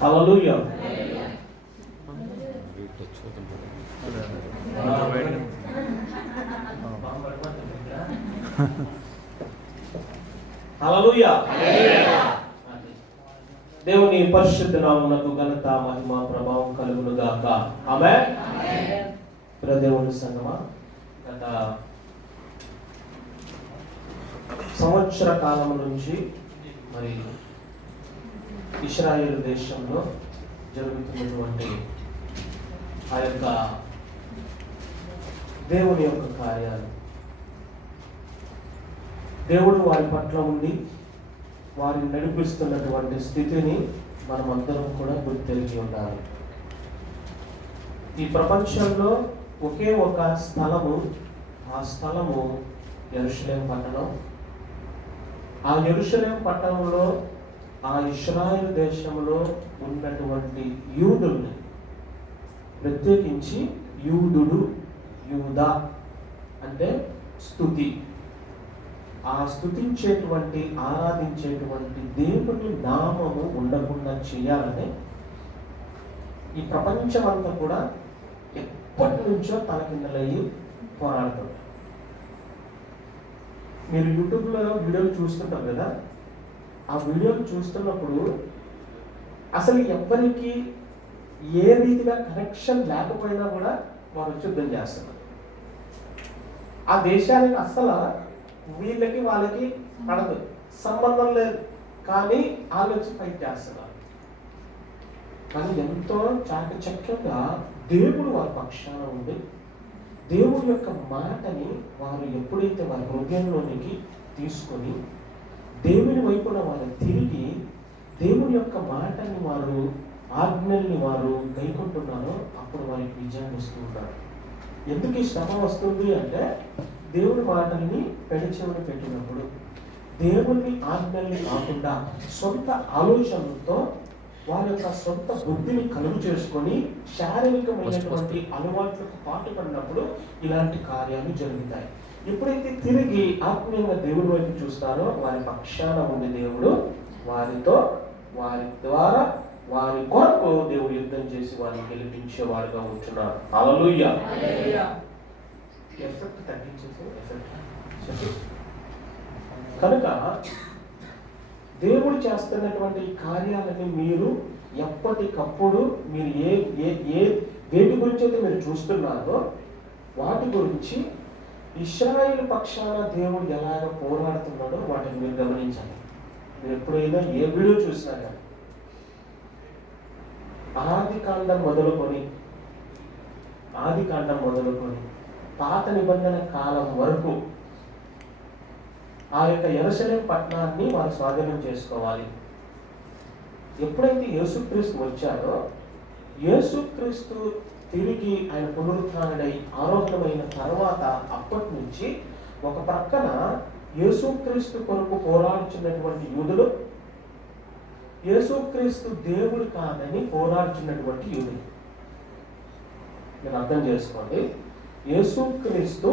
హల్లెలూయా. హల్లెలూయా. దేవుని పరిశుద్ధ నామమునకు ఘనత మహిమ ప్రభావం కలుగును గాక. ఆమేన్. దేవుని సంగమా, గత సంవత్సర కాలం నుంచి మరి ఇశ్రాయేలు దేశంలో జరుగుతున్నటువంటి ఆ యొక్క దేవుని యొక్క కార్యాలు, దేవుడు వారి పట్ల ఉండి వారిని నడిపిస్తున్నటువంటి స్థితిని మనం అందరం కూడా గుర్తెరిగి ఉండాలి. ఈ ప్రపంచంలో ఒకే ఒక స్థలము, ఆ స్థలము యెరూషలేము పట్టణం. ఆ యెరూషలేము పట్టణంలో ఆ ఇశ్రాయేలు దేశంలో ఉన్నటువంటి యూదుల్ని, ప్రత్యేకించి యూదుడు, యూదా అంటే స్తుతి, ఆ స్తుతించేటువంటి ఆరాధించేటువంటి దేవుని నామము ఉండకుండా చేయాలని ఈ ప్రపంచం అంతా కూడా ఎప్పటి నుంచో తలకిందలయ్యి పోరాడుతుంది. మీరు యూట్యూబ్లో వీడియోలు చూస్తుంటారు కదా, ఆ వీడియోలు చూస్తున్నప్పుడు అసలు ఎవరికి ఏ రీతిగా కనెక్షన్ లేకపోయినా కూడా వారు యుద్ధం చేస్తున్నారు. ఆ దేశానికి అసలు వీళ్ళకి వాళ్ళకి పడదు, సంబంధం లేదు, కానీ వాళ్ళు వచ్చి ఫైట్ చేస్తున్నారు. కానీ ఎంతో చాకచక్యంగా దేవుడు వారి పక్షాన ఉండి దేవుడి యొక్క మాటని వారు ఎప్పుడైతే వారి హృదయంలోనికి తీసుకొని దేవుని వైపున వారు తిరిగి దేవుని యొక్క మాటని వారు, ఆజ్ఞల్ని వారు గైకొంటున్నారో అప్పుడు వారికి విజయాన్ని వస్తూ ఉన్నారు. ఎందుకు ఈ శ్రమ వస్తుంది అంటే, దేవుని మాటల్ని పెడచెవిన పెట్టినప్పుడు, దేవుని ఆజ్ఞల్ని కాకుండా సొంత ఆలోచనలతో వారి యొక్క సొంత బుద్ధిని కలుగు చేసుకొని శారీరకమైనటువంటి అలవాట్లకు పాటుపడినప్పుడు ఇలాంటి కార్యాలు జరుగుతాయి. ఎప్పుడైతే తిరిగి ఆత్మీయంగా దేవుని వైపు చూస్తారో వారి పక్షాన ఉండే దేవుడు వారితో, వారి ద్వారా, వారి కొరకు దేవుడు యుద్ధం చేసి వారిని గెలిపించేవాడుగా ఉంటున్నాడు. హల్లెలూయా. ఎఫెక్ట్ తగ్గించేసి ఎఫెక్ట్. కనుక దేవుడు చేస్తున్నటువంటి కార్యాలని మీరు ఎప్పటికప్పుడు మీరు వేటి గురించి అయితే మీరు చూస్తున్నారో వాటి గురించి ఇశ్రాయేలు పక్షాన దేవుడు ఎలాగ పోరాడుతున్నాడో వాటిని మీరు గమనించాలి. మీరు ఎప్పుడైనా ఏ వీడియో చూసినా కానీ ఆది కాండం మొదలుకొని పాత నిబంధన కాలం వరకు ఆ యొక్క యెరూషలేము పట్టణాన్ని వారు స్వాధీనం చేసుకోవాలి. ఎప్పుడైతే యేసుక్రీస్తు వచ్చారో, యేసుక్రీస్తు తిరిగి ఆయన పునరుత్థానుడై ఆరోగ్యమైన తర్వాత అప్పటి నుంచి ఒక ప్రక్కన యేసుక్రీస్తు కొరకు పోరాడుచున్నటువంటి యూదులు, యేసుక్రీస్తు దేవుడు కాదని పోరాడుచున్నటువంటి యూదులు. నేను అర్థం చేసుకోండి, యేసుక్రీస్తు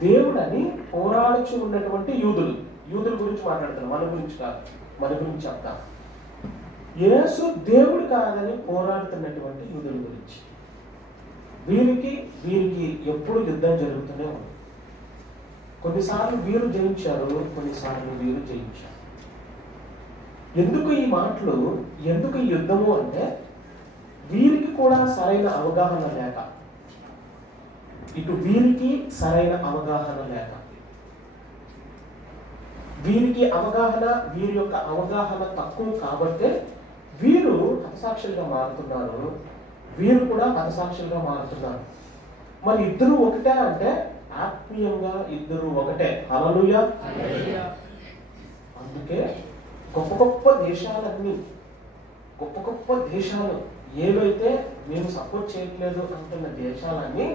దేవుడని పోరాడుచు ఉన్నటువంటి యూదుల గురించి మాట్లాడుతున్నాను, మన గురించి కాదు, మన గురించి చెప్తా. యేసు దేవుడు కాదని పోరాడుతున్నటువంటి యూదుల గురించి. వీరికి ఎప్పుడు యుద్ధం జరుగుతూనే ఉంది. కొన్నిసార్లు వీరు జయించారు, కొన్నిసార్లు వీరు జయించారు. ఎందుకు ఈ మాటలు, ఎందుకు ఈ యుద్ధము అంటే, వీరికి కూడా సరైన అవగాహన లేక, ఇటు వీరికి సరైన అవగాహన లేక, వీరి యొక్క అవగాహన తక్కువ కాబట్టే వీరు హతసాక్షులుగా మారుతున్నారు, వీరు కూడా హతసాక్షులుగా మారుతున్నారు. మరి ఇద్దరు ఒకటే అంటే ఆత్మీయంగా ఇద్దరు ఒకటే. హల్లెలూయా. అందుకే గొప్ప దేశాలు ఏవైతే మేము సపోర్ట్ చేయట్లేదు అంటున్న దేశాలన్నీ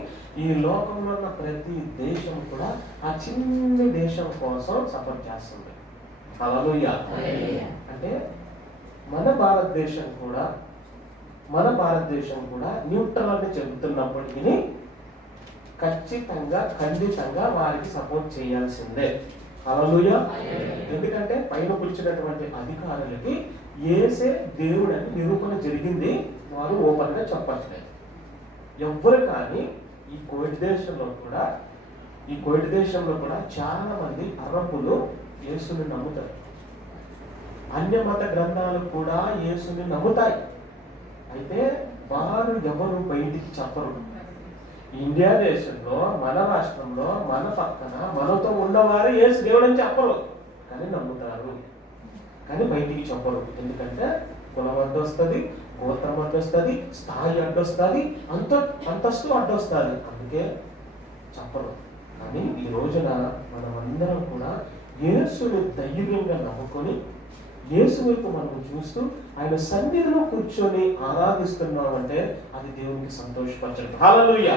ఈ లోకంలో ఉన్న ప్రతి దేశం కూడా ఆ చిన్న దేశం కోసం సపోర్ట్ చేస్తుంది. హల్లెలూయా. అంటే మన భారతదేశం కూడా న్యూట్రల్ అని చెబుతున్నప్పటికీ ఖచ్చితంగా ఖండితంగా వారికి సపోర్ట్ చేయాల్సిందే. హల్లెలూయా. ఎందుకంటే పైన కూర్చున్నటువంటి అధికారులకి యేసే దేవుడు అని నిరూపణ జరిగింది, వారు ఓపెన్ గా చెప్పట్లేదు. ఎవ్వరు కానీ ఈ కోవిడ్ దేశంలో కూడా చాలా మంది అరబ్బులు యేసుని నమ్ముతారు. అన్య మత గ్రంథాలు కూడా యేసుని నమ్ముతాయి. అయితే వారు ఎవరు బయటికి చెప్పరు. ఇండియా దేశంలో, మన రాష్ట్రంలో, మన పక్కన మనతో ఉన్నవారు యేసు దేవుడు అని చెప్పరు, కానీ నమ్ముతారు, కానీ బయటికి చెప్పరు. ఎందుకంటే కులం అడ్డొస్తుంది, గోత్రం అడ్డొస్తుంది, స్థాయి అడ్డొస్తుంది, అంతస్తు అడ్డొస్తుంది, అందుకే చెప్పరు. కానీ ఈ రోజున మనమందరం కూడా యేసుని ధైర్యంగా నమ్ముకొని యేసు వైపు మనం చూస్తూ ఆయన సన్నిధిలో కూర్చొని ఆరాధిస్తున్నామంటే అది దేవునికి సంతోషపరచడం. హల్లెలూయా.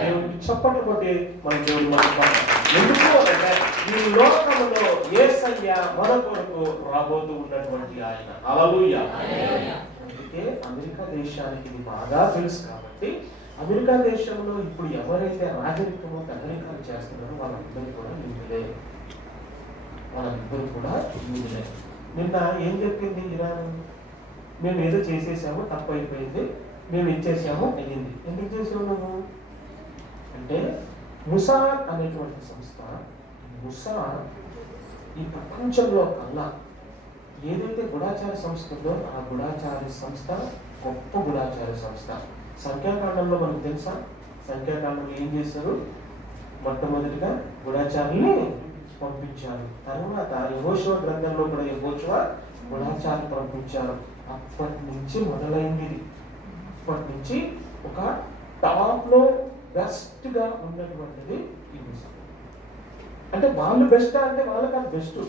దేవునికి చప్పట్లు కొట్టి మన దేవుని మాట్లాడాలి. ఎందుకు అంటే ఈ లోకంలో యేసయ్య మన కొరకు రాబోతూ ఉన్నటువంటి ఆయన. హల్లెలూయా. అందుకే అమెరికా దేశానికి ఇది బాగా తెలుసు కాబట్టి అమెరికా దేశంలో ఇప్పుడు ఎవరైతే రాజరికమో పెద్దరికాలు చేస్తున్నారో వాళ్ళందరూ కూడా నిందులే. నిన్న ఏం చెప్పింది ఇరాన్? మేము ఏదో చేసేసాము, తప్పు అయిపోయింది, మేము ఇచ్చేసాము, అయ్యింది. ఎందుకు చేసాము నువ్వు అంటే ముసాద్ అనేటువంటి సంస్థ, ముసాద్ ఈ ప్రపంచంలో కల్లా ఏదైతే గూఢాచార సంస్థ ఉందో ఆ గూఢాచార సంస్థ గొప్ప గూఢాచార సంస్థ. సంఖ్యాకాండంలో మనకు తెలుసా? సంఖ్యాకాండంలో ఏం చేశారు? మొట్టమొదటిగా గూఢాచారుల్ని పంపించారు. తర్వాత యెహోషువ గ్రంథంలో కూడా యెహోషువ గూఢాచారులు పంపించారు. అప్పటి నుంచి మొదలైంది. అప్పటి నుంచి ఒక టాప్ లో బెస్ట్ గా ఉన్నటువంటిది ఈ ముస్లిం. అంటే వాళ్ళు బెస్ట్ అంటే వాళ్ళకి అది బెస్ట్,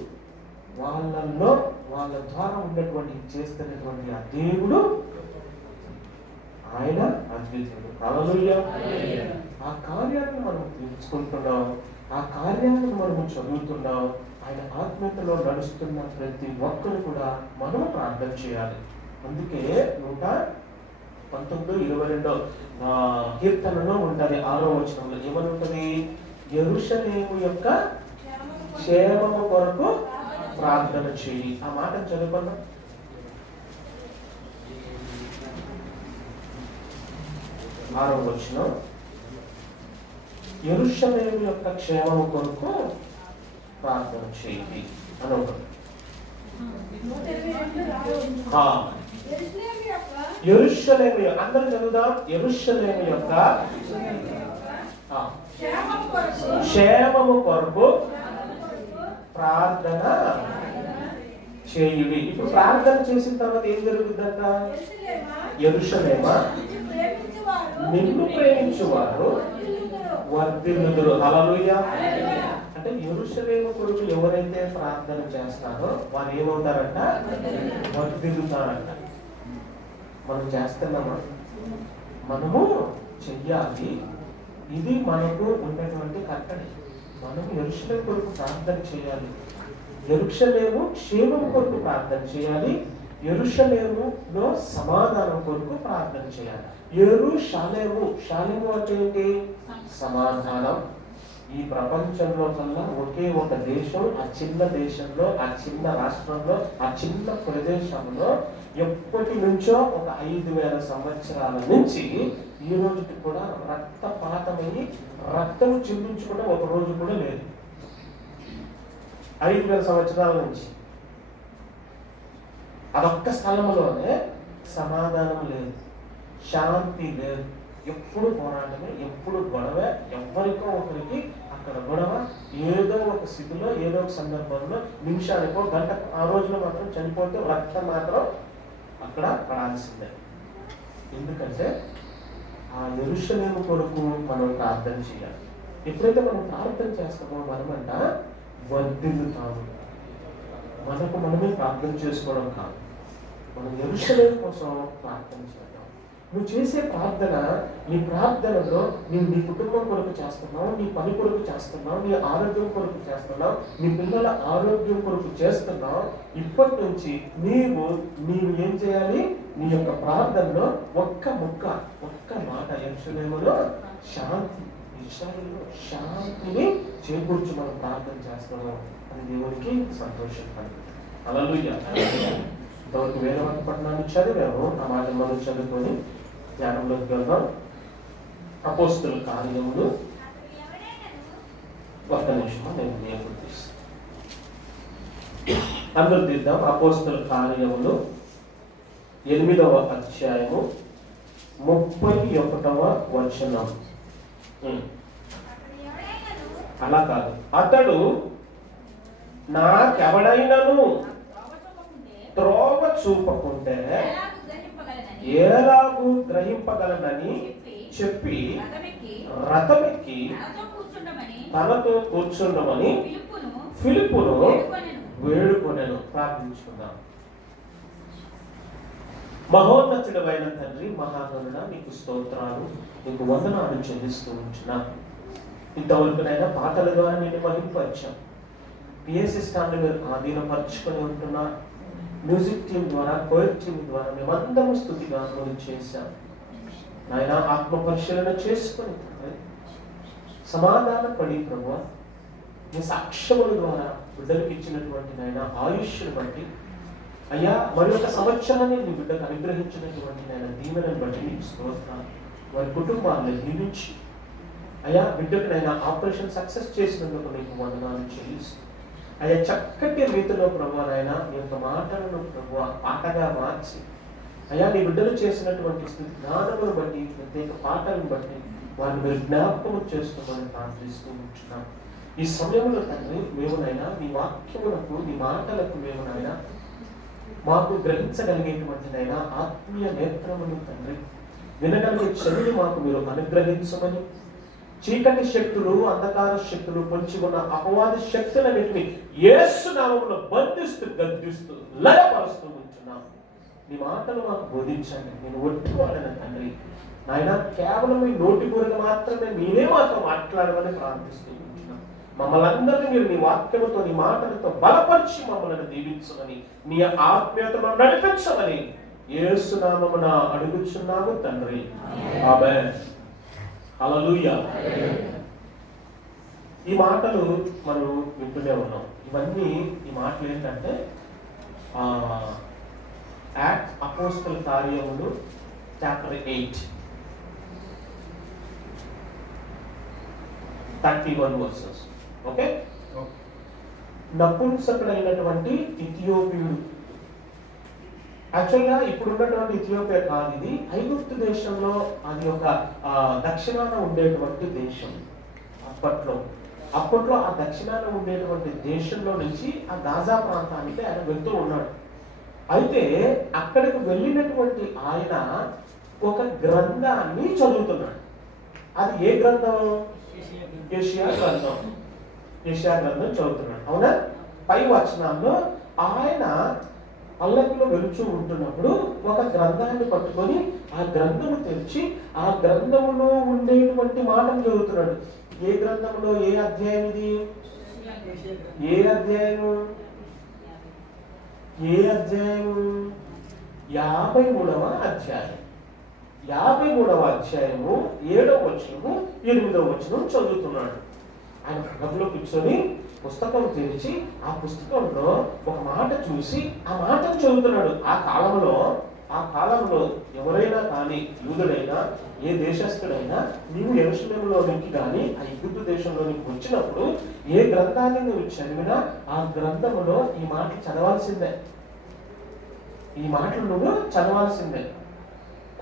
వాళ్ళల్లో వాళ్ళ ద్వారా ఉన్నటువంటి చేస్తున్నటువంటి ఆ దేవుడు ఆయన అద్వితీయుడు. హల్లెలూయా. ఆ కార్యాన్ని మనం తెలుసుకుంటున్నాం, ఆ కార్యాన్ని మనము చదువుతున్నాం. ఆయన ఆత్మీయతలో నడుస్తున్న ప్రతి ఒక్కరు కూడా మనం ప్రార్థన చేయాలి. అందుకే 119, 22 కీర్తనలో ఉంటుంది. 6వ వచనంలో ఏమని ఉంటుంది? యెరూషలేము యొక్క క్షేమము కొరకు ప్రార్థన చేయి. ఆ మాటను చదువుకున్నాం. ఆరవ వచనం, యెరూషలేము యొక్క క్షేమము కొరకు ప్రార్థన చేయండి అని ఉంటుంది. యెరూషలేము, అందరూ చదువుదాం. యెరూషలేము యొక్క క్షేమము కొరకు ప్రార్థన చేయుడి. ఇప్పుడు ప్రార్థన చేసిన తర్వాత ఏం జరుగుతుందంట? యెరూషలేమా, నిన్ను ప్రేమించువారు వర్ధిల్లుదురు. హల్లెలూయా. అంటే యెరూషలేము కొరకు ఎవరైతే ప్రార్థన చేస్తారో వారు ఏమవుతారంట? వర్ధిల్లుతారంట. మనం చేస్తున్నామా? మనము చెయ్యాలి. ఇది మనకు ఉన్నటువంటి కట్టడి. మనం యెరూషలేము కొరకు ప్రార్థన చేయాలి. యెరూషలేము క్షేమం కొరకు ప్రార్థన చేయాలి. యెరూషలేములో సమాధానం కొరకు ప్రార్థన చేయాలి. యెరూషలేము, షాలేము అంటే ఏంటి? సమాధానం. ఈ ప్రపంచంలో కల్లా ఒకే ఒక దేశం, ఆ చిన్న దేశంలో, ఆ చిన్న రాష్ట్రంలో, ఆ చిన్న ప్రదేశంలో ఎప్పటి నుంచో ఒక 5000 సంవత్సరాల నుంచి ఈ రోజుకి కూడా రక్తపాతమయ్యి రక్తం చిందించుకున్న ఒక రోజు కూడా లేదు. 5000 సంవత్సరాల నుంచి అదొక్క స్థలంలోనే సమాధానం లేదు, శాంతి లేదు. ఎప్పుడు పోరాటమే, ఎప్పుడు గొడవ, ఎవరికో ఒకరికి అక్కడ గొడవ. ఏదో ఒక స్థితిలో, ఏదో ఒక సందర్భంలో నిమిషానికో గంట, ఆ రోజులో మాత్రం చనిపోతే రక్తం మాత్రం అక్కడ పడాల్సిందే. ఎందుకంటే ఆ యెరూషలేము కొరకు మనం ప్రార్థన చేయాలి. ఎప్పుడైతే మనం ప్రార్థన చేస్తామో మనమంట వర్ధిల్లుతాము. మనకు మనమే ప్రార్థన చేసుకోవడం కాదు, మనం యెరూషలేము కోసం ప్రార్థన చేద్దాం. నువ్వు చేసే ప్రార్థన, నీ ప్రార్థనలో నీవు నీ కుటుంబం కొరకు చేస్తున్నావు, నీ పని కొరకు చేస్తున్నావు, నీ ఆరోగ్యం కొరకు చేస్తున్నావు, నీ పిల్లల ఆరోగ్యం కొరకు చేస్తున్నావు. ఇప్పటి నుంచి నీవు ఏం చేయాలి? నీ యొక్క ప్రార్థనలో ఒక్క ముక్క, ఒక్క మాట, యెరూషలేములో శాంతి, ఇశ్రాయేలులో శాంతిని చేకూర్చి మనం ప్రార్థన చేస్తున్నాం. అది దేవునికి సంతోషం కలుగుతుంది. హల్లెలూయా. ఇంతవరకు వేదవాక్య పట్టణాన్ని చదివాము. ఆ మాట మనం చదువుకొని ధ్యానంలోకి వెళ్దాం. అపోస్తలుల కార్యములు, ఒక్క నిమిషం నేను నేర్పిస్తాను. అందరూ తీద్దాం. అపోస్తలుల కార్యములు 8వ అధ్యాయము 31వ వచనం. అలా కాదు, అతడు నాకెవడైనను త్రోవ చూపకుంటే ఎలాగూ గ్రహింపగలనని చెప్పి రథమెక్కి తనతో కూర్చుండమని ఫిలిప్పును వేడుకొనెను. ప్రార్థించుకుందాం. మహోన్నతుడైన తండ్రి, మహాగణుడ, నీకు స్తోత్రాలు, నీకు వందనాలు చెల్లిస్తూ ఉంటున్నా. ఇంతవరకునైనా పాటల ద్వారా నేను మహింపరిచాం. పిఎస్సి స్టాండ్ మీరు ఆధీనపరుచుకొని ఉంటున్నా. మ్యూజిక్ టీం ద్వారా, కోయర్ టీం ద్వారా మేమందరం స్తుతిగానం చేశాం. నాయన ఆత్మ పరిశీలన చేసుకొని సమాధాన పడి ప్రభువా, నీ సాక్ష్యముల ద్వారా బిడ్డలకు ఇచ్చినటువంటి నాయన ఆయుష్ను బట్టి అయ్యా, మరి ఒక సంవత్సరాన్ని నీ బిడ్డకు అనుగ్రహించినటువంటి నాయన దీవెనని బట్టి నీకు స్తోత్రాలు. వారి కుటుంబాన్ని దీవించి అయ్యా, బిడ్డకు నాయన ఆపరేషన్ సక్సెస్ చేసినందుకు నీకు వందనాలు చెల్లిస్తూ అయ్యా, చక్కటి రీతిలో ప్రభువా నాయన నీ యొక్క మాటలను ప్రభువా పాటగా మార్చి అయ్యా, నీ బిడ్డలు చేసినటువంటి స్థితి జ్ఞానమును బట్టి, ప్రత్యేక పాటలను బట్టి వారిని మీరు జ్ఞాపకము చేసుకోమని ప్రార్థిస్తూ ఉంటున్నాం. ఈ సమయంలో తండ్రి మేమునైనా నీ వాక్యములకు, నీ మాటలకు మేమునైనా మాకు గ్రహించగలిగేటువంటి నైనా ఆత్మీయ నేత్రమును తండ్రి వినగలిగే చెవిని మాకు మీరు అనుగ్రహించమని, చీకటి శక్తులు, అంధకార శక్తులు, పొంచి ఉన్న అపవాది శక్తులన్నింటినీ యేసు నామములో బంధిస్తూ, గద్దిస్తూ, లయపరుస్తూ ఉంటున్నాం. నీ మాటలు మాకు బోధించండి. నేను ఒట్టివాడన తండ్రి నాయన, కేవలం మీ నోటి పూరగా మాత్రమే మీరే మాతో మాట్లాడమని ప్రార్థిస్తూ ఉంటున్నాం. మమ్మల్ని అందరినీ మీరు నీ వాక్యముతో, నీ మాటలతో బలపరిచి మమ్మల్ని దీవించమని, నీ ఆత్మీయతలో నడిపించమని యేసు నామమున అడుగుచున్నాము తండ్రి. ఆమేన్. హల్లెలూయా. ఈ మాటలు మనం వింటూనే ఉన్నాం. ఇవన్నీ ఈ మాటలు ఏంటంటే యాక్ట్స్ అపోస్తల కార్యములు చాప్టర్ 8 31 verses. ఓకే. నపుంసకుడైనటువంటి ఇథియోపియుడు, యాక్చువల్గా ఇప్పుడున్నటువంటి ఇథియోపియా కాదు, ఇది ఐగుప్తు దేశంలో, అది ఒక దక్షిణాన ఉండేటువంటి దేశం. అప్పట్లో ఆ దక్షిణాన ఉండేటువంటి దేశంలో నుంచి ఆ గాజా ప్రాంతానికి ఆయన వెళ్తూ ఉన్నాడు. అయితే అక్కడికి వెళ్ళినటువంటి ఆయన ఒక గ్రంథాన్ని చదువుతున్నాడు. అది ఏ గ్రంథం? యెషయా గ్రంథం. యెషయా గ్రంథం చదువుతున్నాడు. అవునా? పై వచనాల్లో ఆయన పల్లకిలో వెలుచూ ఉంటున్నప్పుడు ఒక గ్రంథాన్ని పట్టుకొని ఆ గ్రంథము తెరిచి ఆ గ్రంథములో ఉండేటువంటి మాటలు చదువుతున్నాడు. ఏ గ్రంథంలో? ఏ అధ్యాయం ఇది? ఏ అధ్యాయము? ఏ అధ్యాయము? 53వ అధ్యాయం. 53వ అధ్యాయము 7వ వచనము 8వ వచనం చదువుతున్నాడు. ఆయన పక్కలో కూర్చొని పుస్తకం తెరిచి ఆ పుస్తకంలో ఒక మాట చూసి ఆ మాటను చదువుతున్నాడు. ఆ కాలంలో ఎవరైనా కానీ, యూదుడైనా ఏ దేశస్థుడైనా, నీవు యెరూషలేములోనికి కానీ ఆ ఐగుప్తు దేశంలోనికి వచ్చినప్పుడు ఏ గ్రంథాన్ని నువ్వు చదివినా ఆ గ్రంథములో ఈ మాటలు చదవాల్సిందే. ఈ మాటలు నువ్వు చదవాల్సిందే.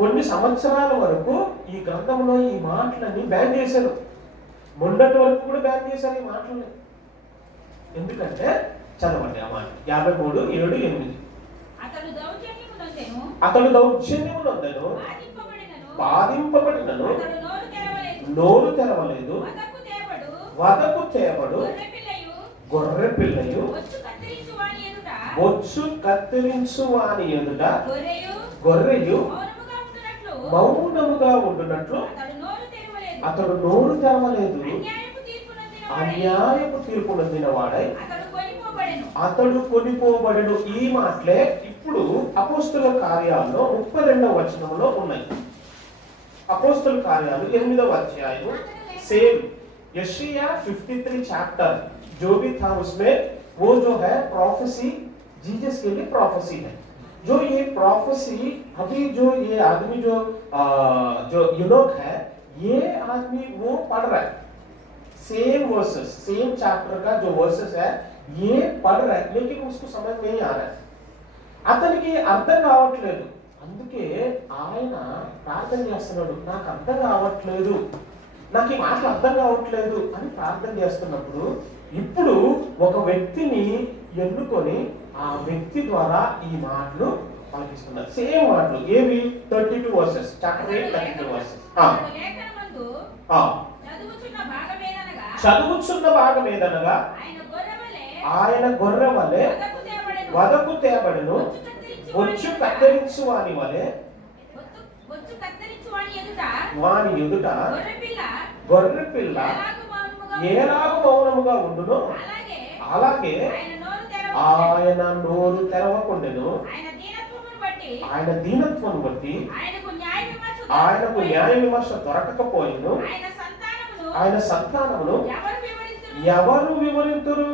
కొన్ని సంవత్సరాల వరకు ఈ గ్రంథంలో ఈ మాటలన్నీ బ్యాన్ చేశారు. మొన్నటి వరకు కూడా బ్యాన్ చేశారు ఈ మాటలని. ఎందుకంటే చదవండి ఆ మాట. 53, 7, 8. అతడు దౌర్జన్యము నొందెను, బాధింపబడినను, నోరు తెరవలేదు, వదకు తేబడు, గొర్రె పిల్లయు బొచ్చు కత్తిరించు వాని ఎదుట గొర్రెయు మౌనముగా ఉండునట్లు అతడు నోరు తెరవలేదు. అన్యాయపు తీర్పు నొందిన వాడై అతడు కొనిపోబడెను. ఈ మాటలే ఇప్పుడు అపోస్తలుల కార్యాల్లో 32వ వచనంలో ఉన్నాయి. అపోస్తలుల కార్యాలు 8వ అధ్యాయం, సేమ్ यशायाह 53 चैप्टर जो भी था उसमें वो जो है प्रोफेसी जीसस के लिए प्रोफेसी है। जो ये प्रोफेसी अभी जो ये आदमी जो यूनोक है, ये आदमी वो पढ़ रहा है सेम वर्सेस, सेम चैप्टर का जो वर्सेस है ये पढ़ रहा है, लेकिन उसको समझ नहीं आ रहा है, అతనికి అర్థం కావట్లేదు. అందుకే ఆయన ప్రార్థన చేస్తున్నాడు, నాకు అర్థం కావట్లేదు, నాకు ఈ మాటలు అర్థం కావట్లేదు అని ప్రార్థన చేస్తున్నప్పుడు ఇప్పుడు ఒక వ్యక్తిని ఎన్నుకొని ఆ వ్యక్తి ద్వారా ఈ మాటలు పలికిస్తున్నారు. సేమ్ మాటలు ఏవి? 32 వర్సెస్, చాప్టర్ 8 32 వర్సెస్. చదువుచున్న భాగం ఏదనగా ఆయన గొర్రె వలె వదకు తేబడును, బొచ్చు కత్తిరించు వాని వలె వాని ఎదుట గొర్రె పిల్ల ఏలాగు మౌనముగా ఉండును, అలాగే ఆయన నోరు తెరవకుండెను. ఆయన దీనత్వం బట్టి ఆయనకు న్యాయ విమర్శ దొరకకపోయిను. ఆయన సంతానమును ఎవరు వివరింతురు?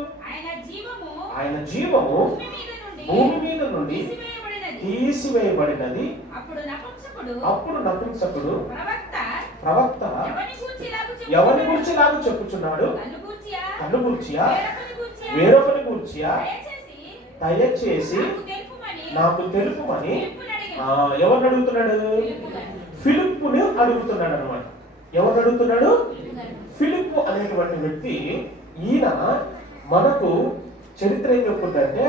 ఆయన జీవము భూమి మీద నుండి తీసివేయబడినది. అప్పుడు నపుంసకుడు ప్రవక్త ఎవరి గురించి లాగా చెప్పుచున్నాడు? తన్ను గూర్చియా వేరొకరి గూర్చియా? దయచేసి నాకు తెలుపుమని ఎవరిని అడుగుతున్నాడు? ఫిలిప్పుని అడుగుతున్నాడు అనమాట. ఎవరు అడుగుతున్నాడు? ఫిలిప్పు అనేటువంటి వ్యక్తి. ఈయన మనకు చరిత్ర ఏం చెప్పుకుంటే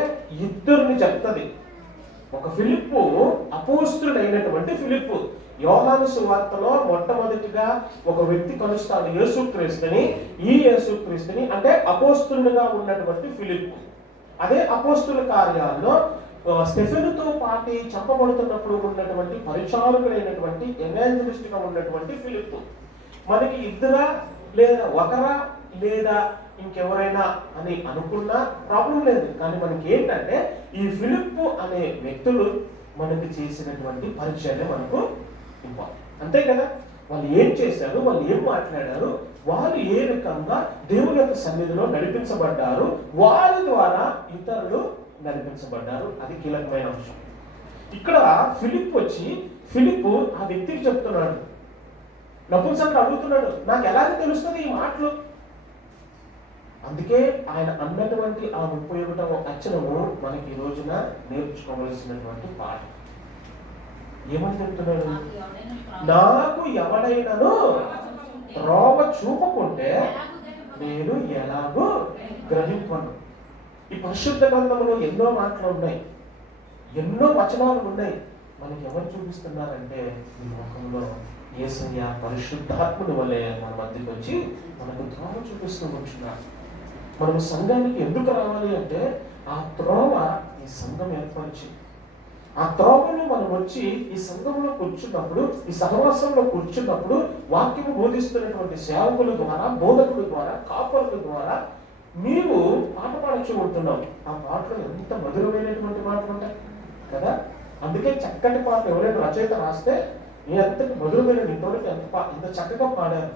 ఇద్దరిని చెప్తుంది. ఒక ఫిలిప్పు అపోస్తులుడు అయినటువంటి ఫిలిప్పు. యోహాను సువార్తలో మొట్టమొదటిగా ఒక వ్యక్తి కలుస్తాడు యేసుక్రీస్తుని. ఈ యేసుక్రీస్తుని అంటే అపోస్తులుగా ఉన్నటువంటి ఫిలిప్పు. అదే అపోస్తుల కార్యాల్లో స్టెఫెనుతో పాటి చంపబడుతున్నప్పుడు ఉన్నటువంటి పరిచారకుడైనటువంటి ఎవాంజలిస్ట్ గా ఉన్నటువంటి ఫిలిప్పు. మనకి ఇద్దరా లేదా ఒకరా లేదా ఇంకెవరైనా అని అనుకున్నా ప్రాబ్లం లేదు. కానీ మనకి ఏంటంటే ఈ ఫిలిప్పు అనే వ్యక్తులు మనకి చేసినటువంటి పరిచయం మనకు ఇంపార్టెంట్. అంతే కదా? వాళ్ళు ఏం చేశారు, వాళ్ళు ఏం మాట్లాడారు, వాళ్ళు ఏ రకంగా దేవుని యొక్క సన్నిధిలో నడిపించబడ్డారు, వారి ద్వారా ఇతరులు నడిపించబడ్డారు. అది కీలకమైన అంశం. ఇక్కడ ఫిలిప్పు ఆ వ్యక్తికి చెప్తున్నాడు, నపుంసకుడు అడుగుతున్నాడు, నాకు ఎలాగ తెలుస్తుంది ఈ మాటలు? అందుకే ఆయన అన్నటువంటి ఆ 31వ వచనము మనకి ఈ రోజున నేర్చుకోవలసినటువంటి పాఠం. ఏమని చెప్తున్నాడు? నాకు ఎవడైనాను త్రోవ చూపకుంటే నేను ఎలాగో గ్రహింపను. ఈ పరిశుద్ధ గ్రంథంలో ఎన్నో మాటలు ఉన్నాయి, ఎన్నో వచనాలు ఉన్నాయి. మనకి ఎవరు చూపిస్తున్నారంటే ఈ లోకంలో యేసయ్య పరిశుద్ధాత్ముడి వలె మన మధ్యకి వచ్చి మనకు త్రోవ చూపిస్తూ ఉంటున్నారు. మనము సంఘానికి ఎందుకు రావాలి అంటే ఆ త్రోవ ఈ సంఘం ఏర్పరిచి ఆ త్రోవలో మనం వచ్చి ఈ సంఘంలో కూర్చున్నప్పుడు, ఈ సహవాసంలో కూర్చున్నప్పుడు వాక్యము బోధిస్తున్నటువంటి సేవకుల ద్వారా, బోధకుల ద్వారా, కాపరుల ద్వారా నీవు పాట పాడచ్చు ఉంటున్నావు. ఆ పాటలు ఎంత మధురమైనటువంటి మాటలు ఉంటాయి కదా. అందుకే చక్కటి పాట ఎవరైనా రచయిత రాస్తే నీ అంతటి మధురమైన ఇంతవరకు ఎంత చక్కగా పాడారు.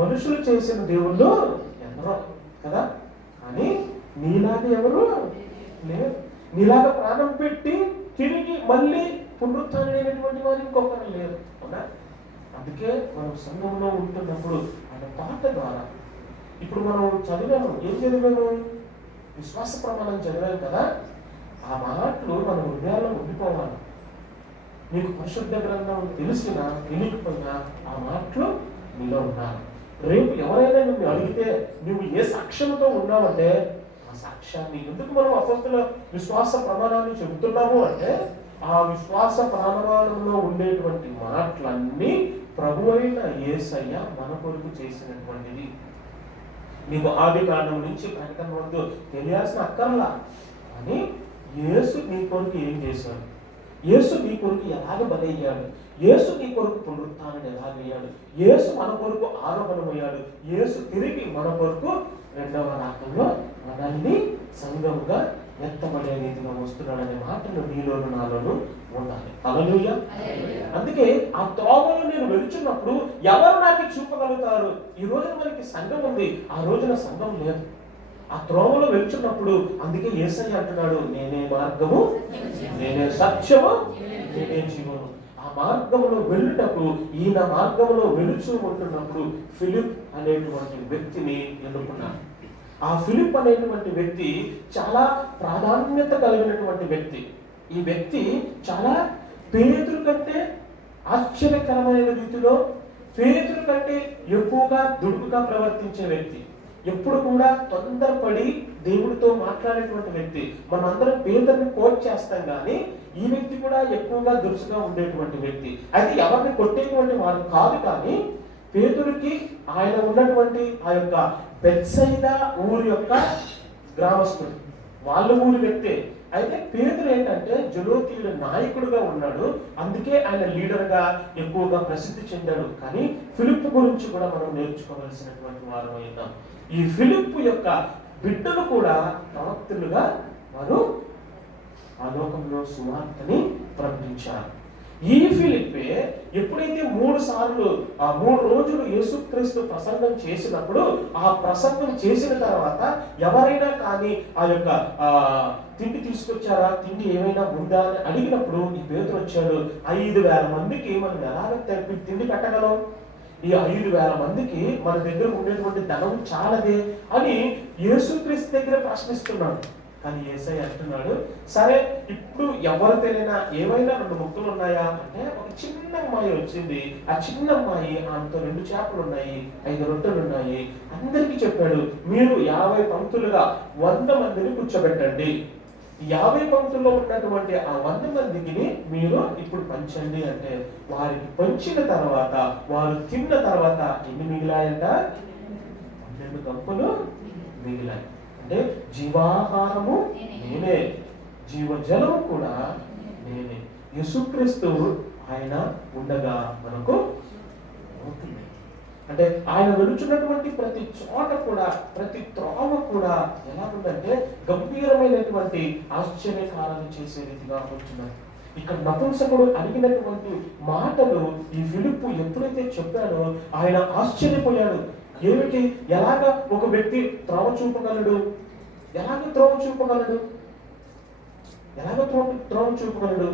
మనుషులు చేసిన దేవుళ్ళు ఎందరో కదా, కానీ నీలాగా ఎవరు లేరు. నీలాగా ప్రాణం పెట్టి తిరిగి మళ్ళీ పునరుత్థానమైనటువంటి వారు ఇంకొకరు లేరు అవునా. అందుకే మనం సంఘంలో ఉంటున్నప్పుడు ఆయన పాట ద్వారా ఇప్పుడు మనం చదివాము. ఏం చదివాము? విశ్వాస ప్రమాణం చదివాము కదా. ఆ మాటలు మన హృదయాల్లో ఉండిపోవాలి. నీకు పరిశుద్ధ గ్రంథం తెలిసినా తెలియకపోయినా ఆ మాటలు నీలో ఉండాలి. రేపు ఎవరైనా నిన్ను అడిగితే నువ్వు ఏ సాక్ష్యంతో ఉన్నావంటే ఆ సాక్ష్యాన్ని ఎందుకు మనం అపోస్తుల విశ్వాస ప్రమాణాన్ని చెబుతున్నాము అంటే ఆ విశ్వాస ప్రమాణంలో ఉండేటువంటి మాటలన్నీ ప్రభువైన యేసయ్య మన కొరకు చేసినటువంటిది. నీకు ఆది కాండం నుంచి ప్రకటన వరకు తెలియాల్సిన అక్కర్లా, కానీ యేసు నీ కొరకు ఏం చేశాడు, యేసు నీ కొరకు ఎలాగ బలయ్యాడు, యేసు నీ కొరకు పునరుత్థానం ఎలాగయ్యాడు, యేసు మన కొరకు ఆరోహణమయ్యాడు, యేసు తిరిగి మన కొరకు రెండవ రాకల్లో మనల్ని సంఘముగా ఎత్తబడే రీతిగా వస్తున్నాడనే మాటలు నీలోను నాలోను ఉండాలి. హల్లెలూయా. అందుకే ఆ త్రోవలో నేను వెళ్తున్నప్పుడు ఎవరు నాకు చూపగలుగుతారు? ఈ రోజున మనకి సంఘం ఉంది, ఆ రోజున సంఘం లేదు. ఆ త్రోవలో వెళ్తున్నప్పుడు అందుకే యేసయ్య అంటున్నాడు, నేనే మార్గము, నేనే సత్యము, నేనే జీవము. ఆ మార్గంలో వెళ్ళుటప్పుడు, ఈయన మార్గంలో వెలుచూ ఉంటున్నప్పుడు ఫిలిప్ అనేటువంటి వ్యక్తిని ఎన్నుకున్నాడు. ఆ ఫిలిప్ అనేటువంటి వ్యక్తి చాలా ప్రాధాన్యత కలిగినటువంటి వ్యక్తి. ఈ వ్యక్తి చాలా పేతురు కంటే ఆశ్చర్యకరమైన రీతిలో, పేతురు కంటే ఎక్కువగా దుడుకుగా ప్రవర్తించే వ్యక్తి. ఎప్పుడు కూడా తొందరపడి దేవుడితో మాట్లాడేటువంటి వ్యక్తి. మనం అందరం పేతురుని కోట్ చేస్తాం కానీ ఈ వ్యక్తి కూడా ఎక్కువగా దురుసుగా ఉండేటువంటి వ్యక్తి. అయితే ఎవరిని కొట్టేటువంటి వాడు కాదు, కానీ పేతురుకి ఆయన ఉన్నటువంటి ఆ యొక్క బెత్సైదా ఊరి యొక్క గ్రామస్తుడు, వాళ్ళ ఊరి వ్యక్తే. అయితే పేతురు ఏంటంటే జలోతీయుడు నాయకుడుగా ఉన్నాడు, అందుకే ఆయన లీడర్గా ఎక్కువగా ప్రసిద్ధి చెందాడు. కానీ ఫిలిప్ గురించి కూడా మనం నేర్చుకోవాల్సినటువంటి వారు అయినాం. ఈ ఫిలిప్ యొక్క బిడ్డలు కూడా ప్రవక్తలుగా వారు ఆ లోకంలో సువార్తని ప్రకటించారు. ఈ ఫిలిప్పే ఎప్పుడైతే 3 సార్లు ఆ 3 రోజులు యేసుక్రీస్తు ప్రసంగం చేసినప్పుడు, ఆ ప్రసంగం చేసిన తర్వాత ఎవరైనా కానీ ఆ యొక్క తిండి తీసుకొచ్చారా, తిండి ఏమైనా ఉందా అని అడిగినప్పుడు ఈ పేతురు వచ్చాడు. 5,000 మందికి మనం ఎలాగ తిండి పెట్టగలం, ఈ 5,000 మందికి మన దగ్గర ఉండేటువంటి ధనం చాలదే అని యేసుక్రీస్తు దగ్గర ప్రశ్నిస్తున్నాడు. కానీ యేసయ్య అంటున్నాడు, సరే ఇప్పుడు ఎవరు తెలియనా ఏమైనా 2 ముక్కలు ఉన్నాయా అంటే, ఒక చిన్న అమ్మాయి వచ్చింది. ఆ చిన్న అమ్మాయి ఆమెతో 2 చేపలు ఉన్నాయి, 5 రొట్టెలు ఉన్నాయి. అందరికీ చెప్పాడు, మీరు 50 పంక్తులుగా 100 మందిని కూర్చోబెట్టండి. 50 పంక్తుల్లో ఉన్నటువంటి ఆ 100 మందికి మీరు ఇప్పుడు పంచండి అంటే, వారికి పంచిన తర్వాత వారు తిన్న తర్వాత ఎన్ని మిగిలాయంట? 12 గంపలు మిగిలాయి. అంటే జీవాహారము నేనే, జీవజలము కూడా నేనే. యేసుక్రీస్తు ఆయన ఉండగా మనకు అవుతుంది. అంటే ఆయన వెలుచున్నటువంటి ప్రతి చోట కూడా, ప్రతి త్రోవ కూడా ఎలా ఉందంటే గంభీరమైనటువంటి ఆశ్చర్యకారాలు చేసే రీతిగా ఉంటున్నారు. ఇక్కడ నపుంసకుడు అడిగినటువంటి మాటలు ఈ ఫిలిప్పు ఎప్పుడైతే చెప్పాడో ఆయన ఆశ్చర్యపోయాడు. ఏమిటి, ఎలాగ ఒక వ్యక్తి త్రోవ చూపగలడు, ఎలాగ త్రోవ చూపగలడు, ఎలాగ త్రోవ చూపగలడు?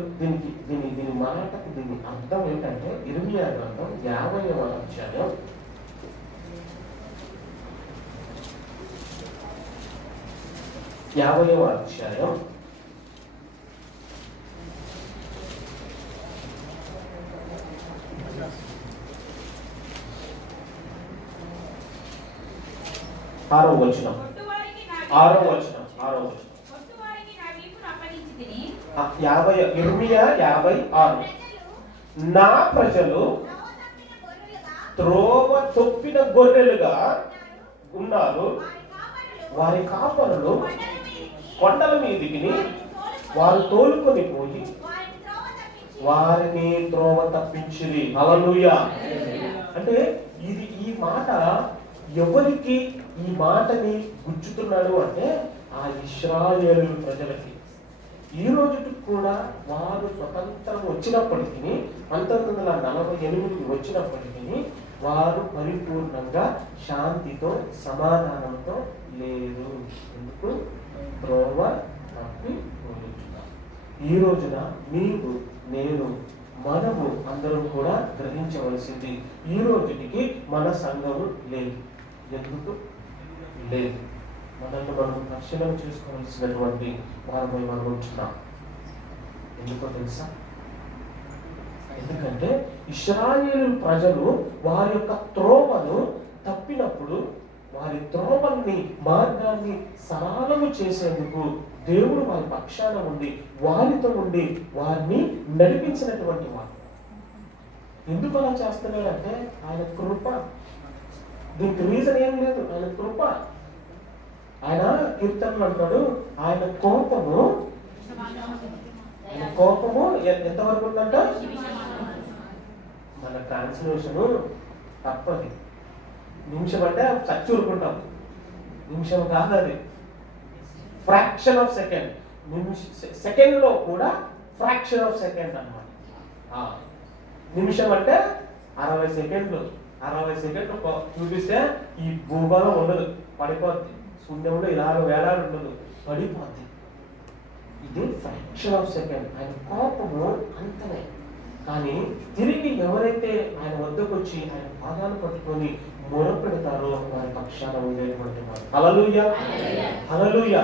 దీని మాటకు దీని అర్థం ఏంటంటే, ఇర్మియా గ్రంథం 50వ అధ్యాయం 50వ అధ్యాయం 6వ వచనం. ఇర్మియా 50:6. నా ప్రజలు త్రోవ తొప్పిన గొర్రెలుగా ఉన్నారు, వారి కాపరులు కొండల మీదికి వారు తోలుకొని పోయి వారిని త్రోవ తప్పించిరి. హల్లెలూయా. అంటే ఈ మాట ఎవరికి ఈ మాటని గుచ్చుతున్నాడు అంటే, ఆ ఇశ్రాయేలు ప్రజలకి. ఈ రోజుకి కూడా వారు స్వతంత్రం వచ్చినప్పటికీ, 1948 వచ్చినప్పటికీ వారు పరిపూర్ణంగా శాంతితో సమాధానంతో లేదు. ఎందుకు? త్రోవ తప్పి పోయించున్నారు. ఈ రోజున నీవు నేను మనము అందరం కూడా గ్రహించవలసింది, ఈ రోజుకి మన సంఘము లేదు. ఎందుకు లేదు? మనల్ని మనం పరిశీలన చేసుకోవాల్సినటువంటి వారమై మనం ఉంటున్నాం. ఎందుకో తెలుసా? ఎందుకంటే ఇశ్రాయేలు ప్రజలు వారి యొక్క త్రోవను తప్పినప్పుడు, వారి త్రోవల్ని మార్గాన్ని సరళము చేసేందుకు దేవుడు వారి పక్షాన ఉండి వారితో ఉండి వారిని నడిపించినటువంటి వారు. ఎందుకు అలా చేస్తున్నారంటే ఆయన కృప. దీనికి రీజన్ ఏం లేదు, ఆయన కృప. ఆయన కీర్తనలు అంటాడు, ఆయన కోపము ఎంతవరకు ఉందంట? మన ట్రాన్స్లేషను తప్పది. నిమిషం అంటే చచ్చూరుకుంటాం, నిమిషం కాదు అది, ఫ్రాక్షన్ ఆఫ్ సెకండ్. సెకండ్ లో కూడా ఫ్రాక్షన్ ఆఫ్ సెకండ్ అన్నమాట. నిమిషం అంటే 60 సెకండ్లు. 60 సెకండ్లు చూపిస్తే ఈ భూగోళం ఉండదు, పడిపోద్ది, పుణ్యంలో ఇలాగ వేలాడు ఉండదు, పడిపోద్ది. ఇది ఫ్రాక్షన్ ఆఫ్ సెకండ్. ఆయన కోపము అంతనే. కానీ తిరిగి ఎవరైతే ఆయన వద్దకు వచ్చి ఆయన పాదాలు పట్టుకొని మొరపెడతారో వారి పక్షాన ఉండేటువంటి వారు. హల్లెలూయా, హల్లెలూయా.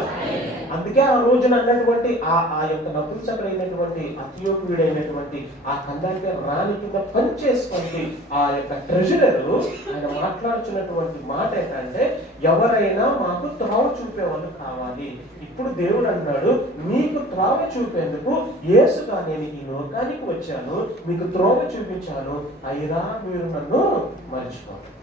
అందుకే ఆ రోజున అన్నటువంటి ఆ యొక్క నపుంసకుడైనటువంటి అతియోపియుడైనటువంటి ఆ కందాక రాణి కింద పని చేసుకుంటే ఆ యొక్క ట్రెజరరు ఆయన మాట్లాడుతున్నటువంటి మాట ఏంటంటే, ఎవరైనా మాకు త్రోవ చూపేవాళ్ళు కావాలి. ఇప్పుడు దేవుడు అన్నాడు, మీకు త్రోవ చూపేందుకు యేసుగా నేను ఈ లోకానికి వచ్చాను, మీకు త్రోవ చూపించాను, అయినా మీరు నన్ను మర్చిపోతారు.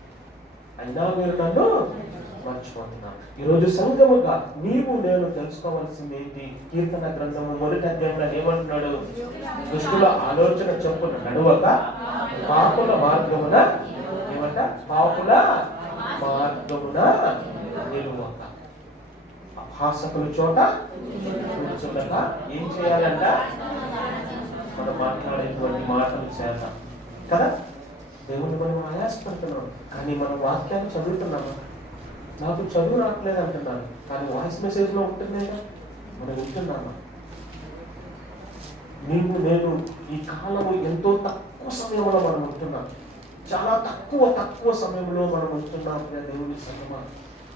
మర్చిపోతున్నాను. ఈరోజు సంఘముగా నీవు నేను తెలుసుకోవాల్సింది ఏంటి? కీర్తన గ్రంథము 1వ అధ్యాయంలో ఏమంటున్నాడు? దుష్టుల ఆలోచన చొప్పున నడువక పాపుల మార్గమున ఏమంట? పాపుల మార్గమున నిలువక, అభాసకుల చోట కూర్చుండక ఏం చేయాలంట? మనం మాట్లాడేటువంటి మాటలు చేత కదా దేవుని మనం ఆయాసపడుతున్నాం. కానీ మనం వాక్యాన్ని చదువుతున్నాము. నాకు చదువు రావట్లేదు అంటున్నాను, కానీ వాయిస్ మెసేజ్లో ఉంటుందేగా మనం వింటున్నామా? నీవు నేను ఈ కాలము ఎంతో తక్కువ సమయంలో మనం ఉంటున్నాం. చాలా తక్కువ సమయంలో మనం ఉంటున్నాం. దేవుని సంగమా,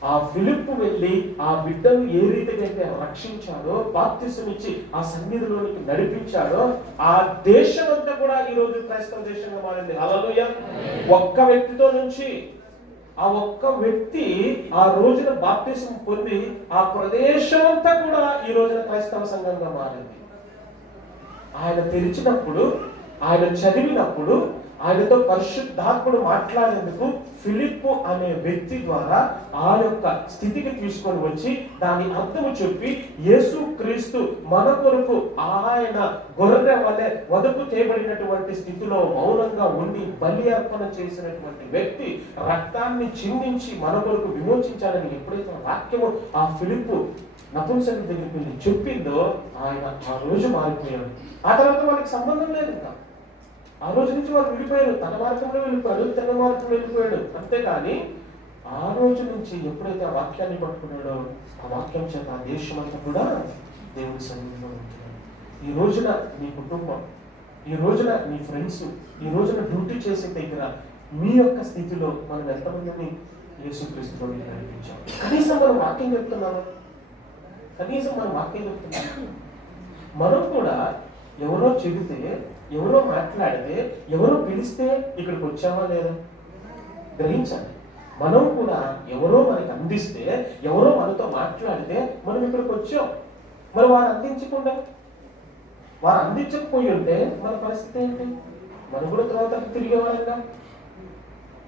ఆ ఫిలిప్పు వెళ్ళి ఆ బిడ్డను ఏ రీతిగా అయితే రక్షించాడో, బాప్తిసమిచ్చి ఆ సన్నిధిలోనికి నడిపించాడో, ఆ దేశం అంతా కూడా ఈ రోజు క్రైస్తవ దేశంగా మారింది. హల్లెలూయా. ఒక్క వ్యక్తితో నుంచి ఆ ఒక్క వ్యక్తి ఆ రోజున బాప్తిసం పొంది ఆ ప్రదేశం అంతా కూడా ఈ రోజున క్రైస్తవ సంఘంగా మారింది. ఆయన తెరిచినప్పుడు, ఆయన చదివినప్పుడు, ఆయనతో పరిశుద్ధాత్ముడు మాట్లాడేందుకు ఫిలిప్పు అనే వ్యక్తి ద్వారా ఆ యొక్క స్థితికి తీసుకొని వచ్చి దాని అర్థము చెప్పి, యేసు క్రీస్తు మన కొరకు ఆయన గొర్రె వలె వదుపు చేయబడినటువంటి స్థితిలో మౌనంగా ఉండి బలి అర్పణ చేసినటువంటి వ్యక్తి రక్తాన్ని చిందించి మన కొరకు విమోచించాలని ఎప్పుడైతే వాక్యము ఆ ఫిలిప్పు నపుంసకుడి దగ్గరికి వెళ్ళి చెప్పిందో, ఆయన ఆ రోజు మారిపోయాడు. ఆ తర్వాత వాళ్ళకి సంబంధం లేదు. ఇంకా ఆ రోజు నుంచి వారు విడిపోయారు. తన మార్గంలో వెళ్ళిపోయాడు, తన మార్గంలో వెళ్ళిపోయాడు. అంతేకాని ఆ రోజు నుంచి ఎప్పుడైతే ఆ వాక్యాన్ని పట్టుకున్నాడో, ఆ వాక్యం చేత ఆ దేశం అంతా కూడా దేవుడి సన్నిధిలో ఉంటున్నాడు. ఈ రోజున నీ కుటుంబం, ఈ రోజున నీ ఫ్రెండ్స్, ఈ రోజున డ్యూటీ చేసే దగ్గర మీ యొక్క స్థితిలో మనం ఎంతమందిని యేసుక్రీస్తులో నడిపించాం? కనీసం మనం వాక్యం చెప్తున్నాము. మనం కూడా ఎవరో చెబితే, ఎవరో మాట్లాడితే, ఎవరో పిలిస్తే ఇక్కడికి వచ్చామా లేదా గ్రహించాలి. మనం కూడా ఎవరో మనకి అందిస్తే, ఎవరో మనతో మాట్లాడితే మనం ఇక్కడికి వచ్చాం. మరి వారు అందించకపోయి ఉంటే మన పరిస్థితి ఏంటి? మనం కూడా త్రోవ తప్పి తిరిగేవాళ్ళంగా.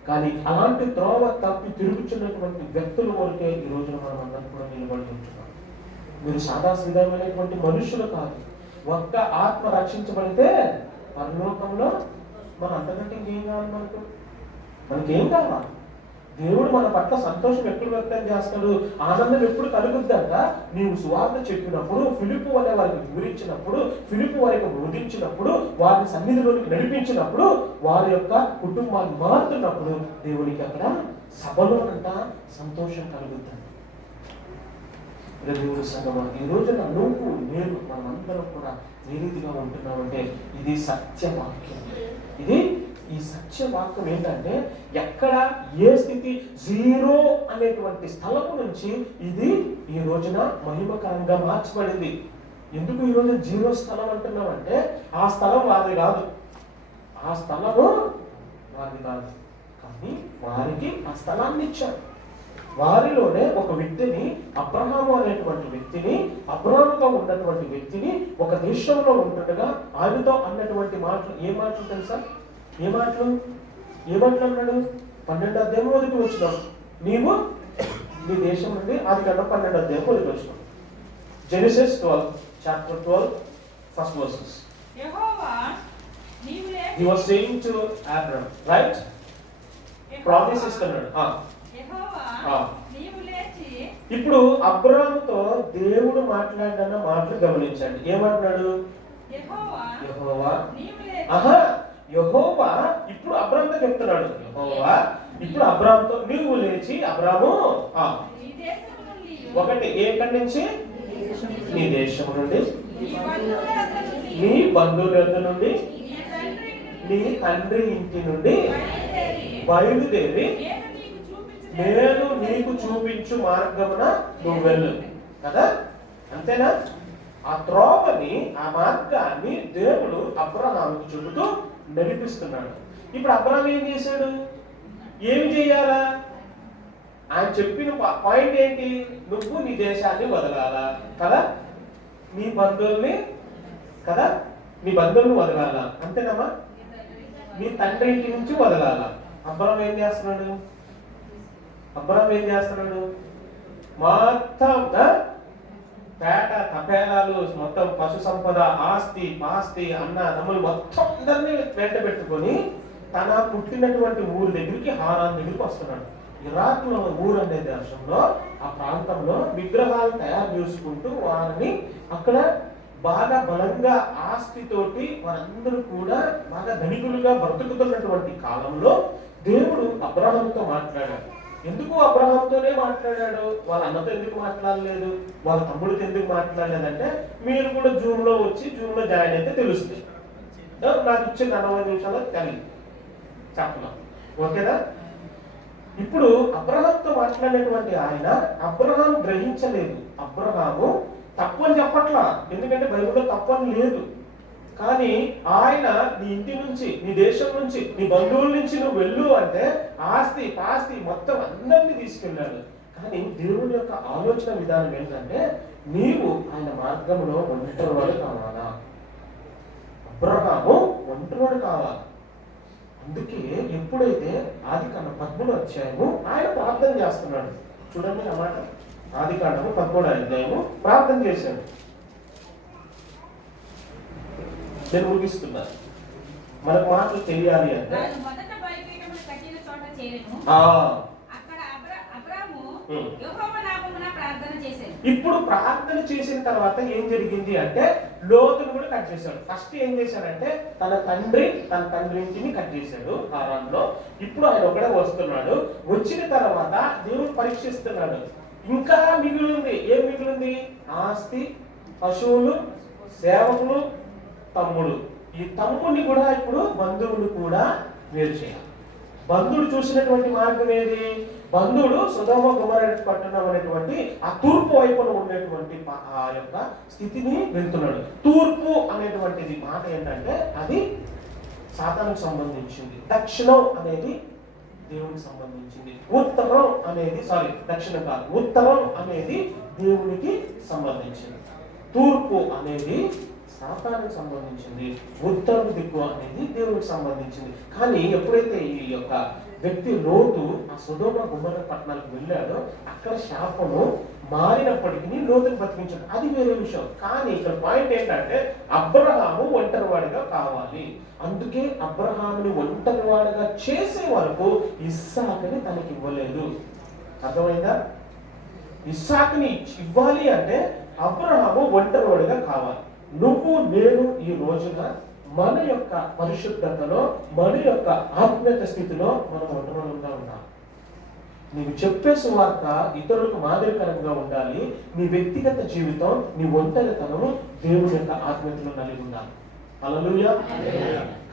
కానీ అలాంటి త్రోవ తప్పి తిరుగుతున్నటువంటి వ్యక్తుల వరకే ఈ రోజున మనం అందరం కూడా నిలబడి ఉంటున్నాం. మీరు సాదాసీదమైనటువంటి మనుషులు కాదు. ఒక్క ఆత్మ రక్షించబడితే పరలోకంలో మన అంతకంటే ఇంకేం కావాలి? మనకేం కావాలి? దేవుడు మన పట్ల సంతోషం ఎప్పుడు వ్యక్తం చేస్తాడు? ఆనందం ఎప్పుడు కలుగుద్దంట? నీవు సువార్త చెప్పినప్పుడు, ఫిలిప్పు వలె వారికి వివరించినప్పుడు, ఫిలిప్పు వారికి బోధించినప్పుడు, వారిని సన్నిధిలోనికి నడిపించినప్పుడు, వారి యొక్క కుటుంబాన్ని మారుతున్నప్పుడు దేవునికి అక్కడ సభలోనంట సంతోషం కలుగుద్దంట. దేవుడు సంగమా, ఈ రోజున నువ్వు నేను మనమందరం కూడా ఏ రీతిగా ఉంటున్నామంటే ఇది సత్యవాక్యం. ఈ సత్యవాక్యం ఏంటంటే ఎక్కడ ఏ స్థితి జీరో అనేటువంటి స్థలము నుంచి ఇది ఈ రోజున మహిమకరంగా మార్చబడింది. ఎందుకు ఈ రోజు జీరో స్థలం అంటున్నామంటే ఆ స్థలం వారిది కాదు, కానీ వారికి ఆ స్థలాన్ని ఇచ్చారు. వారిలోనే ఒక వ్యక్తిని, అబ్రహాము అనేటువంటి వ్యక్తిని, అబ్రహాముగా ఉన్నటువంటి వ్యక్తిని ఒక దేశంలో ఉంటుండగా ఆయనతో అన్నటువంటి మాటలు ఏ మాటలు తెలుసా? ఏ మాటలు అన్నాడు? 12వ అధ్యాయం మొదటి వచ్చినాం. నీవు నీ దేశం నుండి ఆదికాండం 12వ అధ్యాయం మొదటి వచ్చినాం. Genesis 12 first verses. He was saying to Abraham, right? Promise ఇస్తున్నాడు. ఇప్పుడు అబ్రాహాముతో దేవుడు మాట్లాడిన మాటలు గమనించండి. ఏమంటున్నాడు? యెహోవా ఇప్పుడు అబ్రాహాముతో చెప్తున్నాడు. యెహోవా ఇప్పుడు అబ్రాహాముతో నీవు లేచి, అబ్రాహాము ఒకటి ఎక్కడి నుంచి? నీ దేశం నుండి, నీ బంధువుల యొద్ద నుండి, నీ తండ్రి ఇంటి నుండి బయలుదేరి నేను నీకు చూపించు మార్గమున నువ్వు వెళ్ళు. కదా, అంతేనా? ఆ త్రోవని, ఆ మార్గాన్ని దేవుడు అబ్రహాముకు చూపుతూ నడిపిస్తున్నాడు. ఇప్పుడు అబ్రహాం ఏం చేశాడు? ఏమి చేయాలా? ఆయన చెప్పిన పాయింట్ ఏంటి? నువ్వు నీ దేశాన్ని వదలాలా కదా, నీ బంధువుల్ని కదా, నీ బంధువులను వదలాలా, అంతేనమ్మా? నీ తండ్రి ఇంటి నుంచి వదలాలా. అబ్రహాం ఏం చేస్తున్నాడు? మొత్తం పేట తపేలాలు, మొత్తం పశు సంపద, ఆస్తి పాస్తి, అన్న తమ్ములు మొత్తం అందరినీ వెంట పెట్టుకొని తన పుట్టినటువంటి ఊరు దగ్గరికి, హారాన్ దగ్గరికి వస్తున్నాడు. ఇరాక్ లో ఊరు అనే దేశంలో, ఆ ప్రాంతంలో విగ్రహాలు తయారు చేసుకుంటూ వారిని అక్కడ బాగా బలంగా ఆస్తితోటి వారందరూ కూడా బాగా ధనికులుగా బ్రతుకుతున్నటువంటి కాలంలో దేవుడు అబ్రహాముతో మాట్లాడాడు. ఎందుకు అబ్రహాంతోనే మాట్లాడాడు? వాళ్ళ అన్నతో ఎందుకు మాట్లాడలేదు? వాళ్ళ తమ్ముడితో ఎందుకు మాట్లాడలేదంటే, మీరు కూడా జూమ్ లో వచ్చి జూమ్ లో జాయిన్ అయితే తెలుస్తుంది. నాకు ఇచ్చిన 40 నిమిషాలు తెలియదు చెప్పనా, ఓకేనా? ఇప్పుడు అబ్రహాంతో మాట్లాడినటువంటి ఆయన, అబ్రహాం గ్రహించలేదు. అబ్రహాము తప్పని చెప్పట్లా, ఎందుకంటే బైబిల్లో తప్పని లేదు. కానీ ఆయన నీ ఇంటి నుంచి, నీ దేశం నుంచి, నీ బంధువుల నుంచి నువ్వు వెళ్ళు అంటే ఆస్తి పాస్తి మొత్తం అందరినీ తీసుకెళ్ళాడు. కానీ దేవుని యొక్క ఆలోచన విధానం ఏంటంటే, నీవు ఆయన మార్గంలో ఒంటరివాడు కావాలా? అబ్రహాము ఒంటరివాడు కావాలి. అందుకే ఎప్పుడైతే ఆదికాండం 13వ అధ్యాయము ఆయన ప్రార్థన చేస్తున్నాడు. చూడండి అన్నమాట, ఆదికాండము 13వ అధ్యాయము ప్రార్థన చేశాడు. నేను ముగిస్తున్నాను. మనకు మాటలు తెలియాలి అంటే ఇప్పుడు ప్రార్థన చేసిన తర్వాత ఏం జరిగింది అంటే, లోతును కూడా కట్ చేశాడు. ఫస్ట్ ఏం చేశాడంటే తన తండ్రి ఇంటిని కట్ చేశాడు హారాన్ లో. ఇప్పుడు ఆయన ఒకడే వస్తున్నాడు. వచ్చిన తర్వాత దేవుడు పరీక్షిస్తున్నాడు. ఇంకా మిగిలింది. ఏం మిగిలింది? ఆస్తి, పశువులు, సేవకులు, తమ్ముడు. ఈ తమ్ముడిని కూడా ఇప్పుడు బంధువులు కూడా వేరు చేయాలి. బంధువుడు చూసినటువంటి మార్గం ఏది? బంధువుడు సొదొమ గొమొర్రా పట్టణం అనేటువంటి ఆ తూర్పు వైపున ఉండేటువంటి ఆ యొక్క స్థితిని వెళ్తున్నాడు. తూర్పు అనేటువంటిది మాట ఏంటంటే అది సాతానుకు సంబంధించింది. దక్షిణం అనేది దేవునికి సంబంధించింది. ఉత్తరం అనేది దక్షిణం కాదు, ఉత్తరం అనేది దేవునికి సంబంధించింది. తూర్పు అనేది సాతానుకు సంబంధించింది. ఉత్తరం దిక్కు అనేది దేవునికి సంబంధించింది. కానీ ఎప్పుడైతే ఈ యొక్క వ్యక్తి లోతు ఆ సొదొమ గొమొర్రా పట్టణాలకు వెళ్ళాడో, అక్కడ శాపము మారినప్పటికీ లోతుని బతికించాడు. అది వేరే విషయం. కానీ ఇక్కడ పాయింట్ ఏంటంటే, అబ్రహాము ఒంటరివాడిగా కావాలి. అందుకే అబ్రహాముని ఒంటరివాడిగా చేసే వరకు ఇస్సాకుని తనకి ఇవ్వలేదు. అర్థమైందా? ఇస్సాకుని ఇవ్వాలి అంటే అబ్రహాము ఒంటరివాడిగా కావాలి. నువ్వు నేను ఈ రోజున మన యొక్క పరిశుద్ధతలో, మన యొక్క ఆత్మీయత స్థితిలో మనం ఒంటరిగా ఉండాలి. నీవు చెప్పే సువార్త ఇతరులకు మాదిరికరంగా ఉండాలి. నీ వ్యక్తిగత జీవితం, నీ ఒంటరితనము దేవుని యొక్క ఆత్మీయతలో కలిగి ఉండాలి. హల్లెలూయా.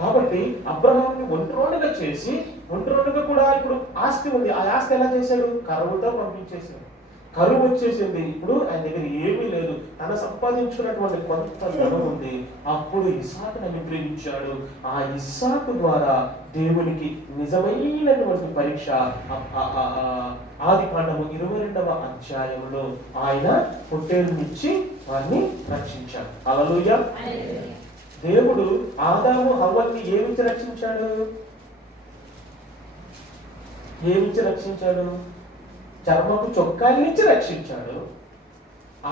కాబట్టి అబ్రహాముని ఒంటరిగా చేసి, ఒంటరిగా కూడా ఇప్పుడు ఆస్తి ఉంది. ఆ ఆస్తి ఎలా చేశాడు? కరువుతో పంపించేశాడు. కరువు వచ్చేసింది. ఇప్పుడు ఆయన దగ్గర ఏమీ లేదు. తన సంపాదించుకున్నటువంటి కొంత ధనం ఉంది. అప్పుడు ఇస్సాకును అనుగ్రహించాడు. ఆ ఇస్సాకు ద్వారా దేవునికి నిజమైనటువంటి పరీక్ష ఆదికాండము 22వ అధ్యాయంలో ఆయన పొట్టేలునిచ్చి వారిని రక్షించాడు. హల్లెలూయా. దేవుడు ఆదాము హవ్వని ఏమిచ్చి రక్షించాడు? చర్మపు చొక్కాలనిచ్చి రక్షించాడు.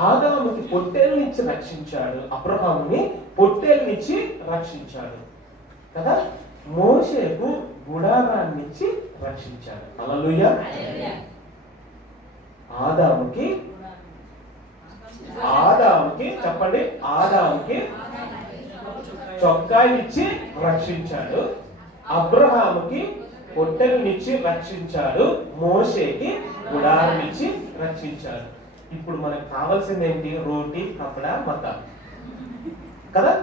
ఆదాముకి పొట్టేలునిచ్చి రక్షించాడు. అబ్రహాముని పొట్టేలునిచ్చి రక్షించాడు కదా. మోషేకు గుడారాన్నిచ్చి రక్షించాడు. హల్లెలూయా. ఆదాముకి చెప్పండి, ఆదాముకి చొక్కాయినిచ్చి రక్షించాడు. అబ్రహాముకి పొట్టెలనిచ్చి రక్షించాడు. మోషేకి గుడారమిచ్చి రక్షించాడు. ఇప్పుడు మనకు కావాల్సింది ఏంటి? రోటీ, కపడా, మత కదా.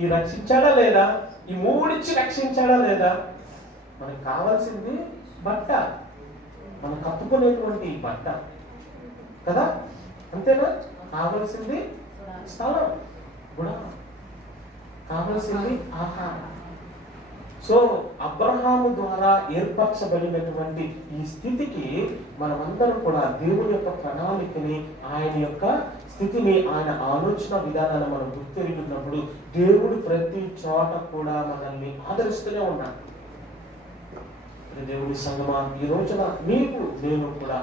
ఈ రక్షించాడా లేదా? ఈ మూడిచ్చి రక్షించాడా లేదా? మనకు కావాల్సింది బట్ట, మనం కప్పుకునేటువంటి బట్ట కదా, అంతేనా? కావలసింది స్థలం కూడా, కావలసింది ఆహారం. సో అబ్రహాము ద్వారా ఏర్పరచబడినటువంటి ఈ స్థితికి మనమందరం కూడా దేవుని యొక్క ప్రణాళికని, ఆయన యొక్క స్థితిని, ఆయన ఆలోచన విధానాన్ని మనం గుర్తెరుగుతున్నప్పుడు దేవుడు ప్రతి చోట కూడా మనల్ని ఆదరిస్తూనే ఉన్నాడు. దేవుని సంగమా, ఈ రోజున నీవు నేను కూడా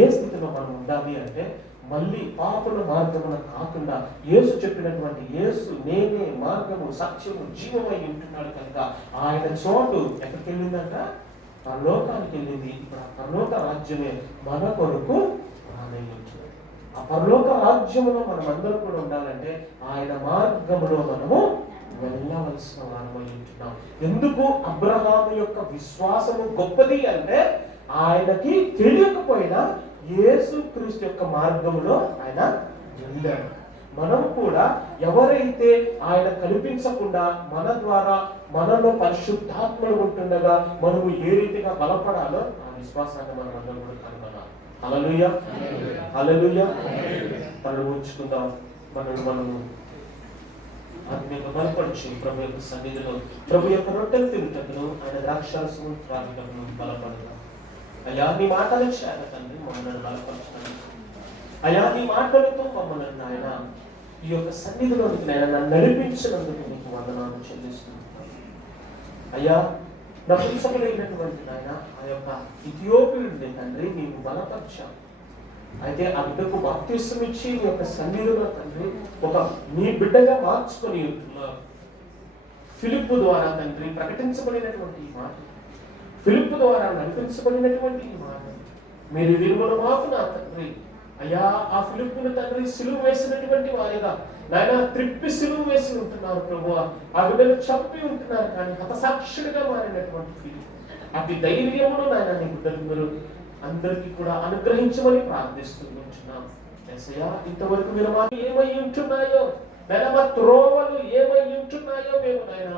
ఏ స్థితిలో మనం ఉండాలి అంటే, మళ్ళీ పాపుల మార్గమున కాకుండా యేసు చెప్పినటువంటి యేసు నేనే మార్గము సత్యము జీవమై ఉంటున్నాడు కనుక ఆయన చోటు ఎక్కడికి వెళ్ళిందంట? పరలోకానికి వెళ్ళింది. ఇప్పుడు ఆ పరలోక రాజ్యమే మన కొరకు రానయ్యుంటుంది. ఆ పరలోక రాజ్యములో మనం అందరం కూడా ఉండాలంటే ఆయన మార్గములో మనము వెళ్ళవలసిన వారమై ఉంటున్నాం. ఎందుకు అబ్రహాము యొక్క విశ్వాసము గొప్పది అంటే, ఆయనకి తెలియకపోయినా యేసుక్రీస్తు యొక్క మార్గములో ఆయన వెళ్ళాడు. మనం కూడా ఎవరైతే ఆయన కనిపించకుండా మన ద్వారా మనలో పరిశుద్ధాత్మలు ఉంటుండగా మనము ఏ రీతిగా బలపడాలో ఆ విశ్వాసాన్ని మనం అందరం కూడా కనుగొనాలి. హల్లెలూయా, హల్లెలూయా. తల ఉంచుకుందాం, మనము ఆత్మీయంగా బలపరచు. ప్రభు యొక్క సన్నిధిలో ప్రభు యొక్క రొట్టెలు తిరుగుటకును ఆయన ద్రాక్షారసము త్రాగుటకును బలపడదాం. అయ్యా నీ మాటలు ఇచ్చారు తండ్రి, మమ్మల్ని బలపరచండి. అయ్యా నీ మాటలతో మమ్మల్ని నాయన ఈ యొక్క సన్నిధిలోనికి నాయన నడిపించినందుకు నీకు వందనాలు చెల్లిస్తున్నాను. అయ్యా నపుంసకులైనటువంటి నాయన ఆ యొక్క ఇథియోపియుడిని తండ్రి నీవు బలపరిచావు. అయితే ఆ బిడ్డకు బాప్తిసం ఇచ్చి నీ యొక్క సన్నిధిలో తండ్రి ఒక నీ బిడ్డగా మార్చుకొని ఫిలిప్పు ద్వారా తండ్రి ప్రకటించబడినటువంటి ఈ మాట, ఫిలిప్పు ద్వారా నడిపించబడినటువంటి ఈ మాట, మీరు విలువల మాకు నా తండ్రి. అయ్యా ఆ ఫిలిప్పును తండ్రి సిలువ వేసినటువంటి వారిగా నాయన త్రిప్పి సిలువ వేసి ఉంటున్నారు ప్రభువా. ఆ బిడ్డను చంపి ఉంటున్నారు కానీ హతసాక్షుడిగా మారినటువంటి ఫిలిప్పు, అతి ధైర్యమును నాయన నీ బిడ్డలు మీరు అందరికీ కూడా అనుగ్రహించమని ప్రార్థిస్తున్నాం. యేసయ్యా ఇంతవరకు మీరు మాకు ఏమై ఉంటున్నాయో నాయన, మా త్రోవలు ఏమై ఉంటున్నాయో మేము నాయన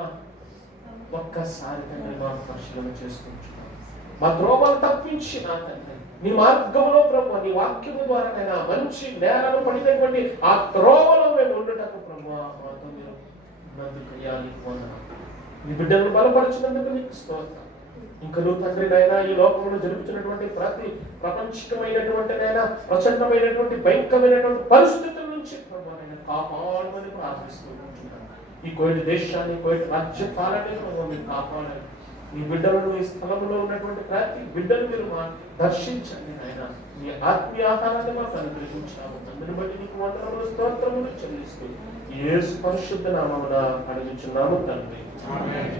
ఒక్కసారి తండ్రి మాకు పరిశీలన చేసుకుంటున్నాం. మా త్రోవలు తప్పించి నా తండ్రి నీ మార్గంలో ప్రభు నీ వాక్యము ద్వారా నైనా మంచి నేలను పడినటువంటి ఆ త్రోవలో మేము ఉండటకు ప్రభు మాతో మీరు నీ బిడ్డలను బలపరిచినందుకు నీకు స్తోత్రం. ఇంకా నువ్వు తండ్రి నైనా ఈ లోకంలో జరుగుతున్నటువంటి ప్రతి ప్రపంచికమైనటువంటి నైనా ప్రచండమైనటువంటి భయంకరమైనటువంటి పరిస్థితుల నుంచి ప్రభు నైనా కాపాడమని ప్రార్థిస్తూ ఉంటున్నాను. ఈ కోయిటి దేశాన్ని, కోయిటి రాజ్య పాలనను మీరు కాపాడాలి. ఈ బిడ్డలను ఈ స్థలంలో ఉన్నటువంటి ప్రతి బిడ్డను మీరు దర్శించండి ఆయన. మీ ఆత్మీయ ఆహారాన్ని మాకు అనుగ్రహించాము. అందరిని బట్టి నీకు వందనములు స్తోత్రములు చెల్లిస్తూ యేసు పరిశుద్ధ నామమున అడుగుచున్నాము తండ్రి. ఆమేన్.